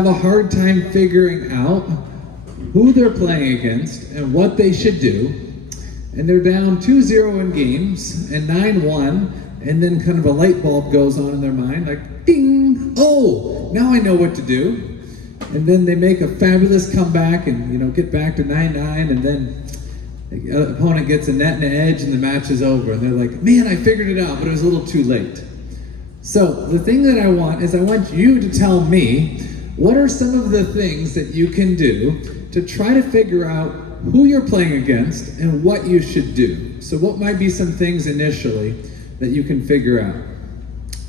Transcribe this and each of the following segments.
have a hard time figuring out who they're playing against and what they should do, and they're down 2-0 in games and 9-1, and then kind of a light bulb goes on in their mind, like ding, oh, now I know what to do. And then they make a fabulous comeback and get back to 9-9, and then the opponent gets a net and an edge and the match is over. And they're like, man, I figured it out, but it was a little too late. So the thing that I want you to tell me, what are some of the things that you can do to try to figure out who you're playing against and what you should do? So what might be some things initially that you can figure out?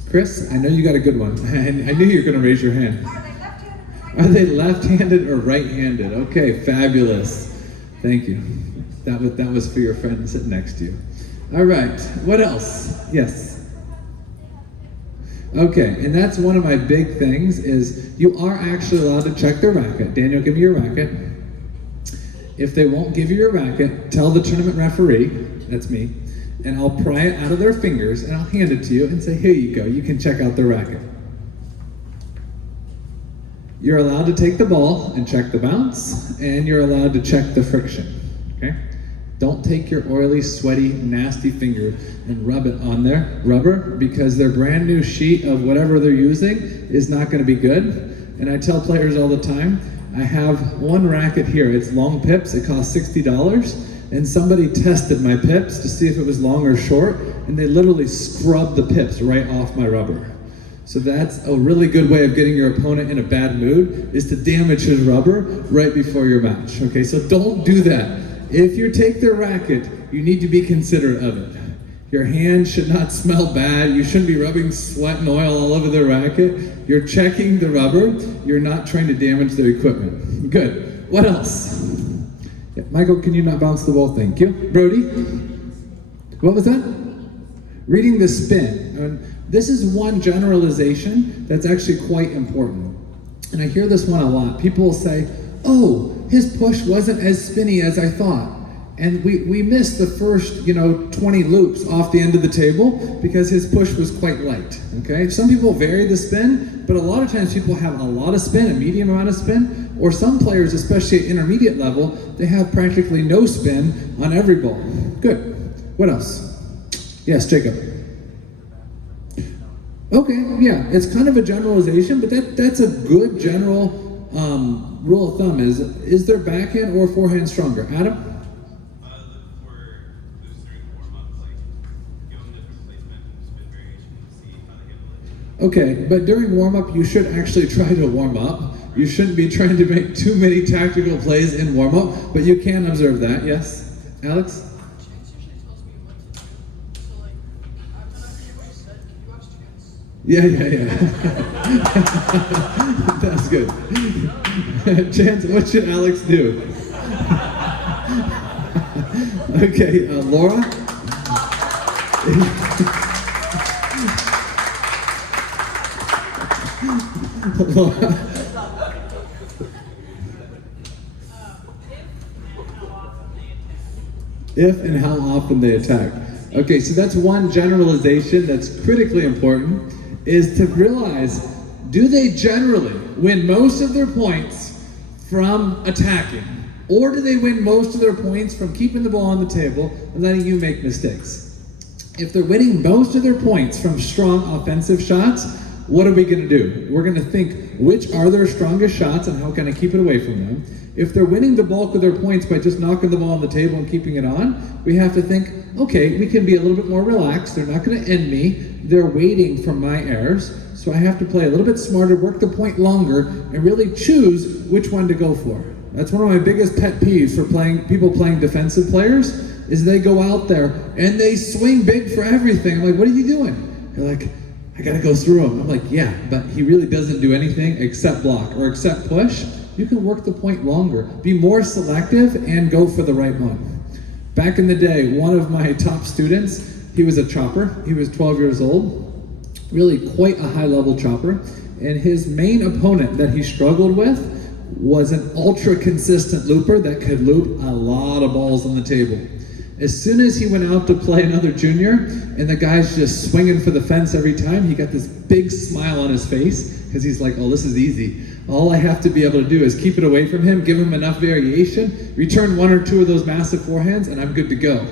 Chris, I know you got a good one. I knew you were going to raise your hand. Are they left-handed or right-handed? Okay, fabulous. Thank you. That was for your friend sitting next to you. All right, what else? Yes. Okay, and that's one of my big things is you are actually allowed to check their racket. Daniel, give me your racket. If they won't give you your racket, tell the tournament referee, that's me, and I'll pry it out of their fingers and I'll hand it to you and say, here you go, you can check out the racket. You're allowed to take the ball and check the bounce, and you're allowed to check the friction, okay? Don't take your oily, sweaty, nasty finger and rub it on their rubber, because their brand new sheet of whatever they're using is not gonna be good. And I tell players all the time, I have one racket here, it's long pips, it costs $60, and somebody tested my pips to see if it was long or short, and they literally scrubbed the pips right off my rubber. So that's a really good way of getting your opponent in a bad mood, is to damage his rubber right before your match. Okay, so don't do that. If you take their racket, you need to be considerate of it. Your hand should not smell bad. You shouldn't be rubbing sweat and oil all over the racket. You're checking the rubber. You're not trying to damage their equipment. Good. What else? Yeah, Michael, can you not bounce the ball? Thank you. Brody? What was that? Reading the spin. This is one generalization that's actually quite important. And I hear this one a lot. People will say, oh, his push wasn't as spinny as I thought. And we missed the first 20 loops off the end of the table because his push was quite light, okay? Some people vary the spin, but a lot of times people have a lot of spin, a medium amount of spin, or some players, especially at intermediate level, they have practically no spin on every ball. Good. What else? Yes, Jacob. Okay, yeah, it's kind of a generalization, but that's a good general rule of thumb. Is their backhand or forehand stronger? Adam? Okay, but during warm-up, you should actually try to warm up. You shouldn't be trying to make too many tactical plays in warm-up, but you can observe that, yes? Alex? Yeah. That's good. Chance, what should Alex do? Okay, Laura? Laura? If and how often they attack. Okay, so that's one generalization that's critically important, is to realize, do they generally win most of their points from attacking? Or do they win most of their points from keeping the ball on the table and letting you make mistakes? If they're winning most of their points from strong offensive shots, what are we gonna do? We're gonna think, which are their strongest shots and how can I keep it away from them? If they're winning the bulk of their points by just knocking the ball on the table and keeping it on, we have to think, okay, we can be a little bit more relaxed. They're not gonna end me. They're waiting for my errors. So I have to play a little bit smarter, work the point longer, and really choose which one to go for. That's one of my biggest pet peeves for people playing defensive players, is they go out there and they swing big for everything. I'm like, what are you doing? They're like, I gotta go through him. I'm like, yeah, but he really doesn't do anything except block or except push. You can work the point longer, be more selective, and go for the right one. Back in the day, one of my top students, he was a chopper. He was 12 years old, really quite a high-level chopper, and his main opponent that he struggled with was an ultra-consistent looper that could loop a lot of balls on the table. As soon as he went out to play another junior, and the guy's just swinging for the fence every time, he got this big smile on his face, because he's like, oh, this is easy. All I have to be able to do is keep it away from him, give him enough variation, return one or two of those massive forehands, and I'm good to go.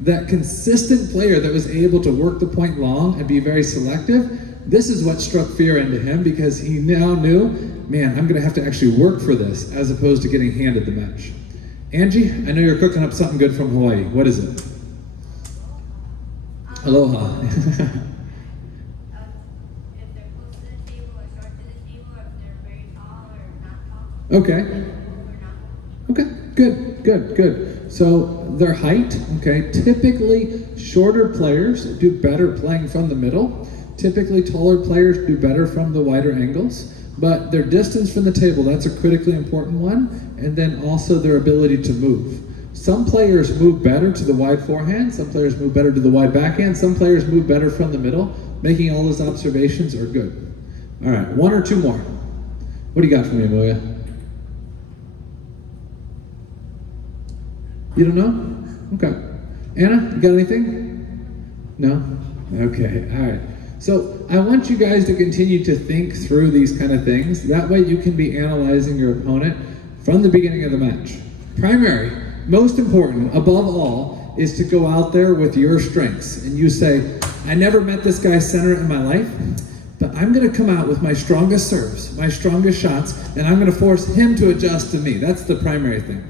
That consistent player that was able to work the point long and be very selective, this is what struck fear into him, because he now knew, man, I'm gonna have to actually work for this, as opposed to getting handed the match. Angie, I know you're cooking up something good from Hawaii. What is it? Aloha. If they're close to the table or short to the table, if they're very tall or not tall. Okay. Or not. Okay, good. So their height, okay, typically shorter players do better playing from the middle. Typically taller players do better from the wider angles. But their distance from the table, that's a critically important one. And then also their ability to move. Some players move better to the wide forehand, some players move better to the wide backhand, some players move better from the middle. Making all those observations are good. All right, one or two more. What do you got for me, Amelia? You don't know? Okay. Anna, you got anything? No? Okay, all right. So I want you guys to continue to think through these kind of things. That way you can be analyzing your opponent from the beginning of the match. Primary, most important, above all, is to go out there with your strengths. And you say, I never met this guy center in my life, but I'm gonna come out with my strongest serves, my strongest shots, and I'm gonna force him to adjust to me. That's the primary thing.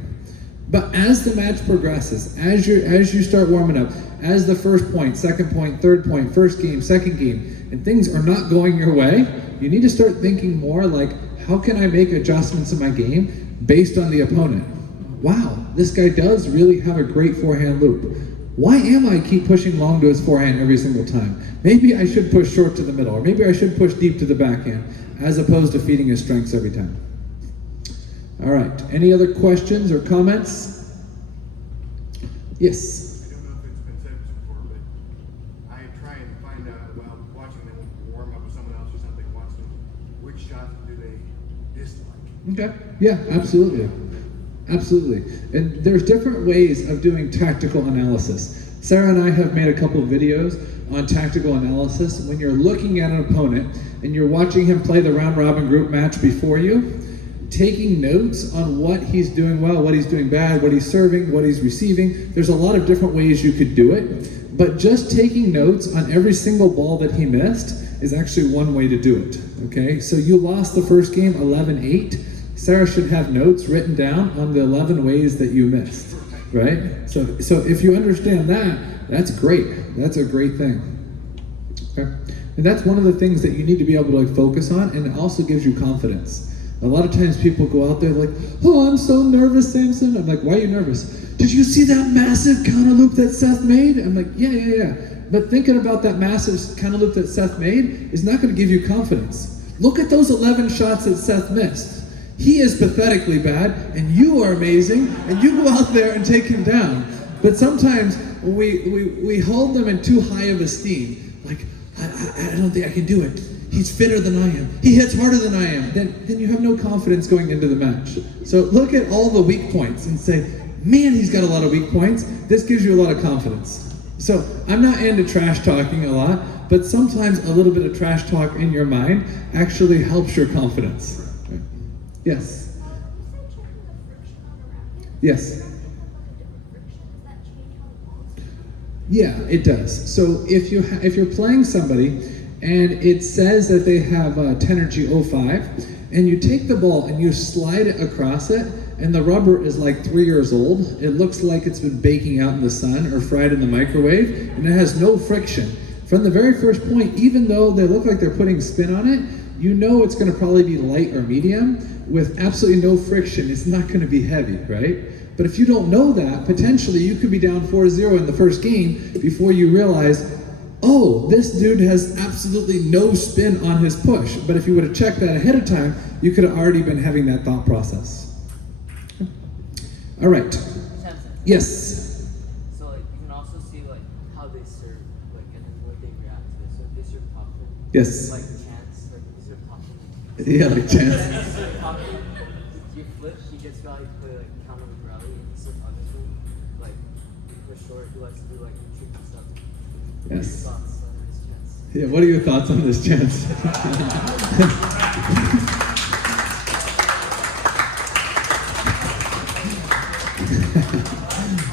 But as the match progresses, as you start warming up, as the first point, second point, third point, first game, second game, and things are not going your way, you need to start thinking more like, how can I make adjustments in my game based on the opponent? Wow, this guy does really have a great forehand loop. Why am I keep pushing long to his forehand every single time? Maybe I should push short to the middle, or maybe I should push deep to the backhand, as opposed to feeding his strengths every time. All right, any other questions or comments? Yes. I don't know if it's been said before, but I try and find out while watching them warm up with someone else or something, watch them, which shots do they dislike? Okay, yeah, absolutely. Absolutely. And there's different ways of doing tactical analysis. Sarah and I have made a couple of videos on tactical analysis. When you're looking at an opponent and you're watching him play the round robin group match before you, taking notes on what he's doing well, what he's doing bad, what he's serving, what he's receiving. There's a lot of different ways you could do it, but just taking notes on every single ball that he missed is actually one way to do it, okay? So you lost the first game 11-8. Sarah should have notes written down on the 11 ways that you missed, right? So if you understand that, that's great. That's a great thing, okay? And that's one of the things that you need to be able to like focus on, and it also gives you confidence. A lot of times people go out there like, oh, I'm so nervous, Samson. I'm like, why are you nervous? Did you see that massive counter loop that Seth made? I'm like, yeah. But thinking about that massive counter loop that Seth made is not going to give you confidence. Look at those 11 shots that Seth missed. He is pathetically bad, and you are amazing, and you go out there and take him down. But sometimes we hold them in too high of esteem. Like, I don't think I can do it. He's fitter than I am. He hits harder than I am. Then you have no confidence going into the match. So look at all the weak points and say, man, he's got a lot of weak points. This gives you a lot of confidence. So I'm not into trash talking a lot, but sometimes a little bit of trash talk in your mind actually helps your confidence. Yes? Yes. Yeah, it does. So if you're playing somebody and it says that they have Tenergy 05, and you take the ball and you slide it across it, and the rubber is like 3 years old, it looks like it's been baking out in the sun or fried in the microwave, and it has no friction. From the very first point, even though they look like they're putting spin on it, you know it's going to probably be light or medium with absolutely no friction. It's not going to be heavy, right? But if you don't know that, potentially you could be down 4-0 in the first game before you realize, oh, this dude has absolutely no spin on his push. But if you would have checked that ahead of time, you could have already been having that thought process. All right. Samson. Yes. So like you can also see like how they serve, like and then what they react to. So if they serve popcorn, Yes. like chance, like if they serve popcorn. Yeah, like chance. If you serve popcorn, you flip, he gets value to play like counter with rally. If you serve other one, like you for short who likes to do like tricky stuff. Yes. Thoughts on this chance? Yeah, what are your thoughts on this chance?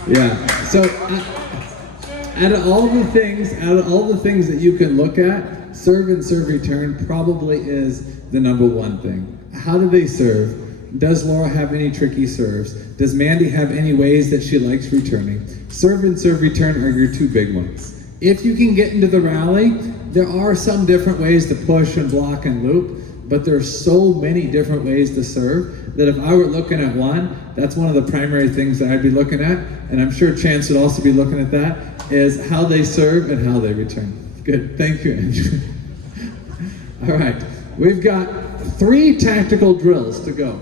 Yeah. So out of all the things that you can look at, serve and serve return probably is the number one thing. How do they serve? Does Laura have any tricky serves? Does Mandy have any ways that she likes returning? Serve and serve return are your two big ones. If you can get into the rally, there are some different ways to push and block and loop, but there's so many different ways to serve that if I were looking at one, that's one of the primary things that I'd be looking at, and I'm sure Chance would also be looking at that, is how they serve and how they return. Good, thank you, Andrew. All right, we've got 3 tactical drills to go.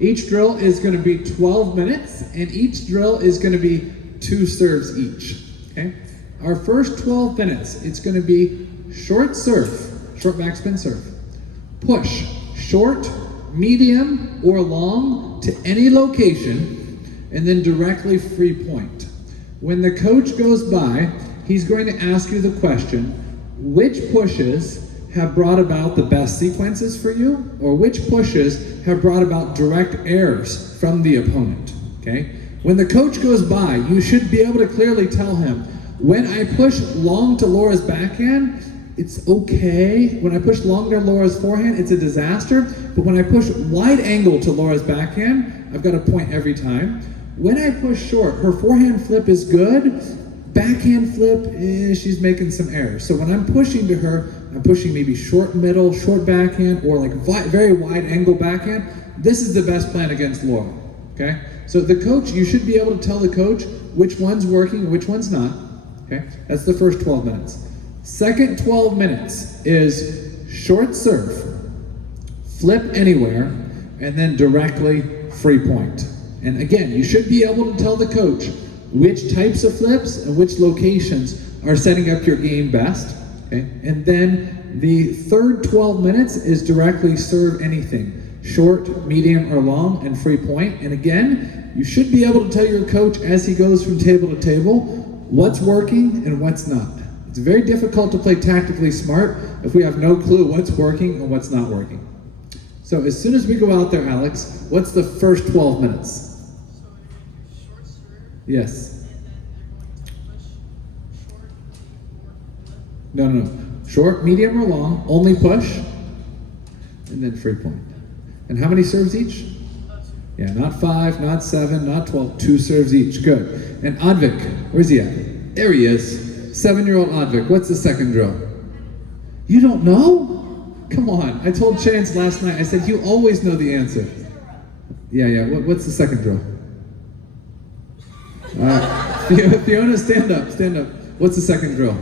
Each drill is going to be 12 minutes, and each drill is going to be 2 serves each, okay? Our first 12 minutes, it's going to be short serve, short backspin serve. Push, short, medium, or long to any location, and then directly free point. When the coach goes by, he's going to ask you the question, which pushes have brought about the best sequences for you, or which pushes have brought about direct errors from the opponent, okay? When the coach goes by, you should be able to clearly tell him, when I push long to Laura's backhand, it's okay. When I push long to Laura's forehand, it's a disaster. But when I push wide angle to Laura's backhand, I've got a point every time. When I push short, her forehand flip is good. Backhand flip, she's making some errors. So when I'm pushing to her, I'm pushing maybe short middle, short backhand, or like very wide angle backhand. This is the best plan against Laura, okay? So the coach, you should be able to tell the coach which one's working and which one's not, okay? That's the first 12 minutes. Second 12 minutes is short serve, flip anywhere, and then directly free point. And again, you should be able to tell the coach which types of flips and which locations are setting up your game best, okay? And then the third 12 minutes is directly serve anything, short, medium, or long, and free point. And again, you should be able to tell your coach as he goes from table to table what's working and what's not. It's very difficult to play tactically smart if we have no clue what's working and what's not working. So as soon as we go out there, Alex, what's the first 12 minutes? So you're going to do short serve, Yes. and then they're going to push short, medium, or flip. No. Short, medium, or long, only push, and then free point. And how many serves each? Yeah, not 5, not 7, not 12, 2 serves each. Good. And Advik, where's he at? There he is. 7-year-old Advik, what's the second drill? You don't know? Come on, I told Chance last night, I said, you always know the answer. Yeah, what's the second drill? Fiona, stand up. What's the second drill?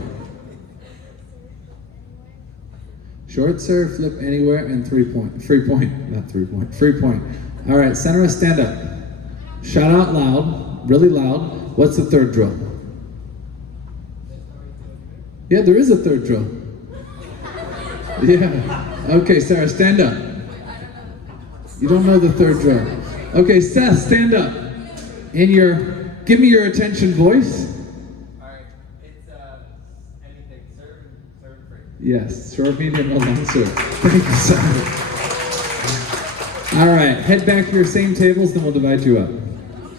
Short serve, flip anywhere, and free point. All right, center, stand up. Shout out loud, really loud. What's the third drill? Yeah, there is a third drill. Yeah. Okay, Sarah, stand up. You don't know the third drill. Okay, Seth, stand up. And give me your attention voice. Alright, it's anything. Serve free. Yes, short, medium, or long serve. Thank you, Seth. All right, head back to your same tables, then we'll divide you up.